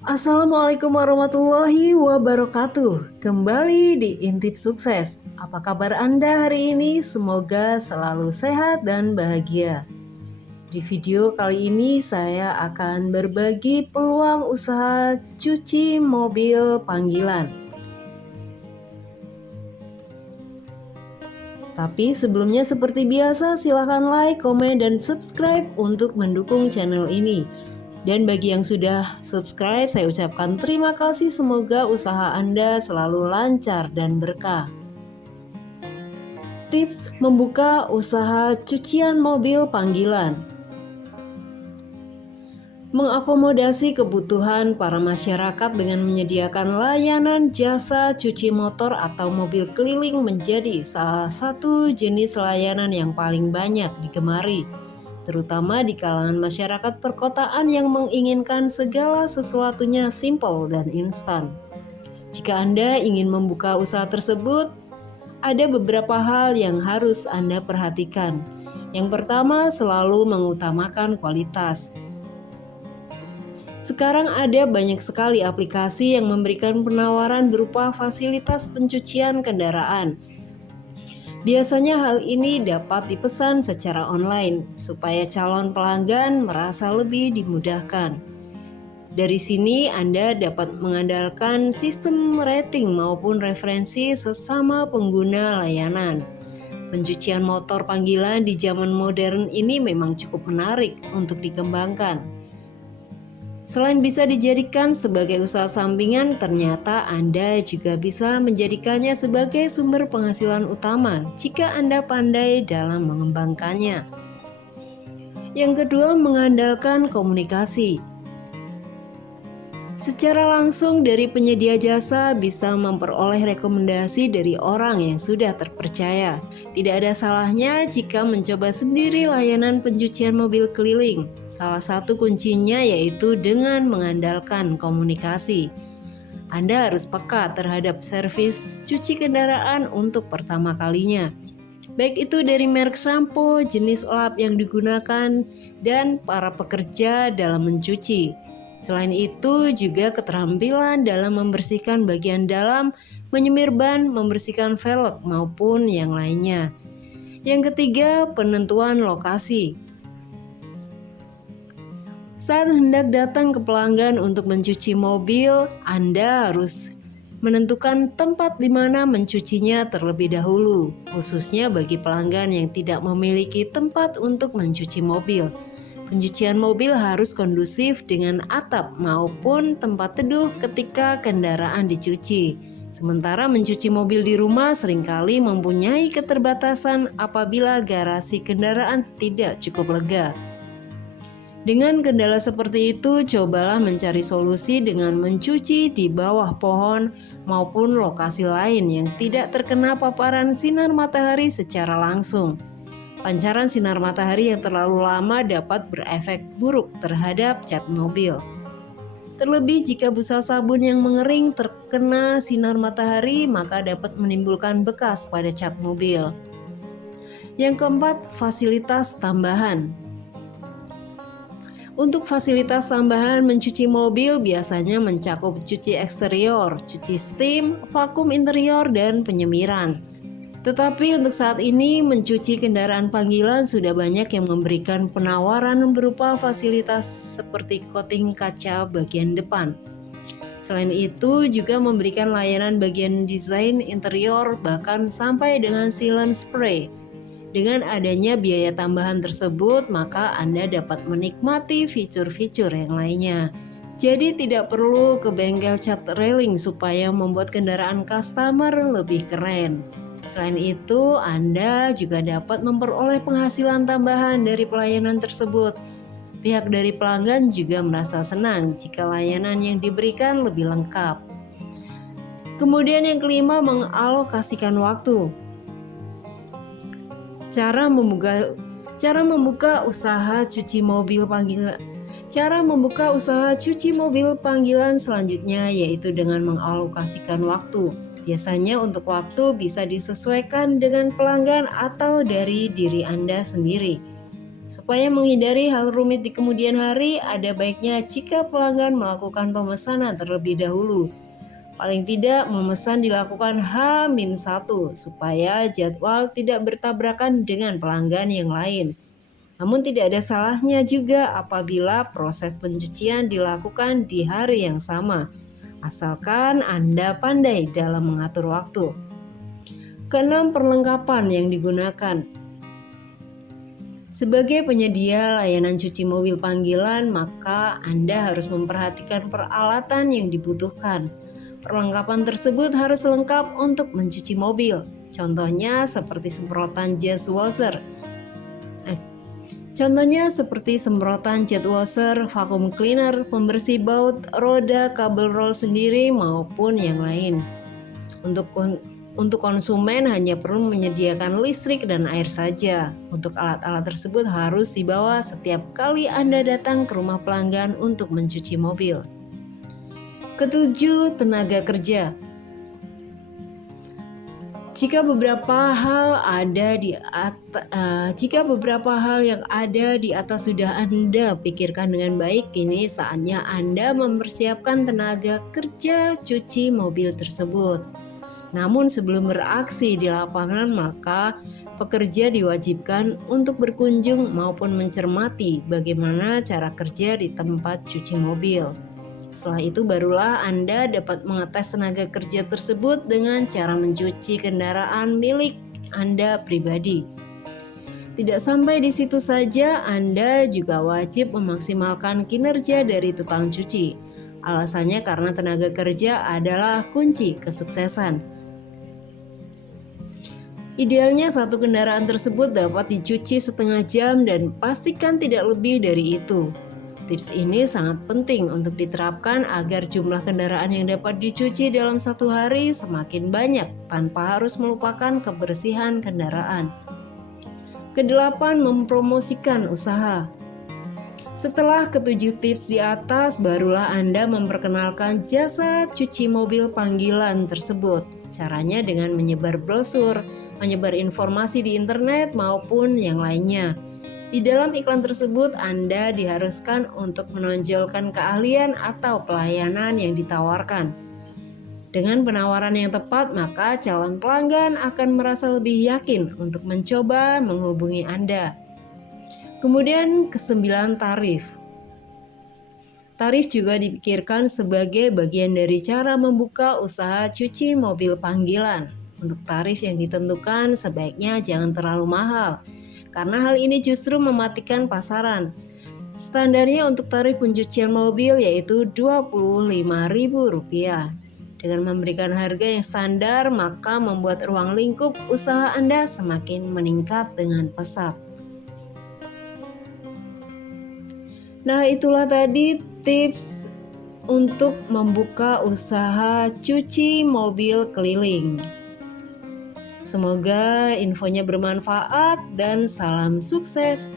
Assalamualaikum warahmatullahi wabarakatuh. Kembali di Intip Sukses. Apa kabar Anda hari ini? Semoga selalu sehat dan bahagia. Di video kali ini saya akan berbagi peluang usaha cuci mobil panggilan. Tapi sebelumnya seperti biasa silahkan like, komen, dan subscribe untuk mendukung channel ini. Dan bagi yang sudah subscribe, saya ucapkan terima kasih. Semoga usaha Anda selalu lancar dan berkah. Tips membuka usaha cucian mobil panggilan. Mengakomodasi kebutuhan para masyarakat dengan menyediakan layanan jasa cuci motor atau mobil keliling menjadi salah satu jenis layanan yang paling banyak digemari, terutama di kalangan masyarakat perkotaan yang menginginkan segala sesuatunya simpel dan instan. Jika Anda ingin membuka usaha tersebut, ada beberapa hal yang harus Anda perhatikan. Yang pertama, selalu mengutamakan kualitas. Sekarang ada banyak sekali aplikasi yang memberikan penawaran berupa fasilitas pencucian kendaraan. Biasanya hal ini dapat dipesan secara online supaya calon pelanggan merasa lebih dimudahkan. Dari sini Anda dapat mengandalkan sistem rating maupun referensi sesama pengguna layanan. Pencucian motor panggilan di zaman modern ini memang cukup menarik untuk dikembangkan. Selain bisa dijadikan sebagai usaha sampingan, ternyata Anda juga bisa menjadikannya sebagai sumber penghasilan utama jika Anda pandai dalam mengembangkannya. Yang kedua, mengandalkan komunikasi. Secara langsung dari penyedia jasa bisa memperoleh rekomendasi dari orang yang sudah terpercaya. Tidak ada salahnya jika mencoba sendiri layanan pencucian mobil keliling. Salah satu kuncinya yaitu dengan mengandalkan komunikasi. Anda harus peka terhadap servis cuci kendaraan untuk pertama kalinya. Baik itu dari merek sampo, jenis lap yang digunakan, dan para pekerja dalam mencuci. Selain itu juga keterampilan dalam membersihkan bagian dalam, menyemir ban, membersihkan velg maupun yang lainnya. Yang ketiga, penentuan lokasi. Saat hendak datang ke pelanggan untuk mencuci mobil, Anda harus menentukan tempat di mana mencucinya terlebih dahulu, khususnya bagi pelanggan yang tidak memiliki tempat untuk mencuci mobil. Pencucian mobil harus kondusif dengan atap maupun tempat teduh ketika kendaraan dicuci. Sementara mencuci mobil di rumah seringkali mempunyai keterbatasan apabila garasi kendaraan tidak cukup lega. Dengan kendala seperti itu, cobalah mencari solusi dengan mencuci di bawah pohon maupun lokasi lain yang tidak terkena paparan sinar matahari secara langsung. Pancaran sinar matahari yang terlalu lama dapat berefek buruk terhadap cat mobil. Terlebih jika busa sabun yang mengering terkena sinar matahari, maka dapat menimbulkan bekas pada cat mobil. Yang keempat, fasilitas tambahan. Untuk fasilitas tambahan mencuci mobil biasanya mencakup cuci eksterior, cuci steam, vakum interior, dan penyemiran. Tetapi untuk saat ini mencuci kendaraan panggilan sudah banyak yang memberikan penawaran berupa fasilitas seperti coating kaca bagian depan. Selain itu juga memberikan layanan bagian desain interior bahkan sampai dengan sealant spray. Dengan adanya biaya tambahan tersebut, maka Anda dapat menikmati fitur-fitur yang lainnya. Jadi tidak perlu ke bengkel cat railing supaya membuat kendaraan customer lebih keren. Selain itu, Anda juga dapat memperoleh penghasilan tambahan dari pelayanan tersebut. Pihak dari pelanggan juga merasa senang jika layanan yang diberikan lebih lengkap. Kemudian yang kelima, mengalokasikan waktu. Cara membuka usaha cuci mobil panggilan. Cara membuka usaha cuci mobil panggilan selanjutnya yaitu dengan mengalokasikan waktu. Biasanya untuk waktu bisa disesuaikan dengan pelanggan atau dari diri Anda sendiri. Supaya menghindari hal rumit di kemudian hari, ada baiknya jika pelanggan melakukan pemesanan terlebih dahulu. Paling tidak memesan dilakukan H-1 supaya jadwal tidak bertabrakan dengan pelanggan yang lain. Namun tidak ada salahnya juga apabila proses pencucian dilakukan di hari yang sama, asalkan Anda pandai dalam mengatur waktu. Keenam, perlengkapan yang digunakan. Sebagai penyedia layanan cuci mobil panggilan, maka Anda harus memperhatikan peralatan yang dibutuhkan. Perlengkapan tersebut harus lengkap untuk mencuci mobil. Contohnya seperti semprotan jet washer, vacuum cleaner, pembersih baut, roda, kabel roll sendiri maupun yang lain. Untuk konsumen hanya perlu menyediakan listrik dan air saja. Untuk alat-alat tersebut harus dibawa setiap kali Anda datang ke rumah pelanggan untuk mencuci mobil. Ketujuh, tenaga kerja. Jika beberapa hal yang ada di atas sudah Anda pikirkan dengan baik, kini saatnya Anda mempersiapkan tenaga kerja cuci mobil tersebut. Namun sebelum beraksi di lapangan, maka pekerja diwajibkan untuk berkunjung maupun mencermati bagaimana cara kerja di tempat cuci mobil. Setelah itu barulah Anda dapat mengetes tenaga kerja tersebut dengan cara mencuci kendaraan milik Anda pribadi. Tidak sampai di situ saja, Anda juga wajib memaksimalkan kinerja dari tukang cuci. Alasannya karena tenaga kerja adalah kunci kesuksesan. Idealnya satu kendaraan tersebut dapat dicuci setengah jam dan pastikan tidak lebih dari itu. Tips ini sangat penting untuk diterapkan agar jumlah kendaraan yang dapat dicuci dalam satu hari semakin banyak tanpa harus melupakan kebersihan kendaraan. Kedelapan, mempromosikan usaha. Setelah ketujuh tips di atas, barulah Anda memperkenalkan jasa cuci mobil panggilan tersebut. Caranya dengan menyebar brosur, menyebar informasi di internet maupun yang lainnya. Di dalam iklan tersebut, Anda diharuskan untuk menonjolkan keahlian atau pelayanan yang ditawarkan. Dengan penawaran yang tepat, maka calon pelanggan akan merasa lebih yakin untuk mencoba menghubungi Anda. Kemudian kesembilan, tarif. Tarif juga dipikirkan sebagai bagian dari cara membuka usaha cuci mobil panggilan. Untuk tarif yang ditentukan sebaiknya jangan terlalu mahal, karena hal ini justru mematikan pasaran. Standarnya untuk tarif pencucian mobil yaitu Rp25.000. Dengan memberikan harga yang standar, maka membuat ruang lingkup usaha Anda semakin meningkat dengan pesat. Nah, itulah tadi tips untuk membuka usaha cuci mobil keliling. Semoga infonya bermanfaat dan salam sukses.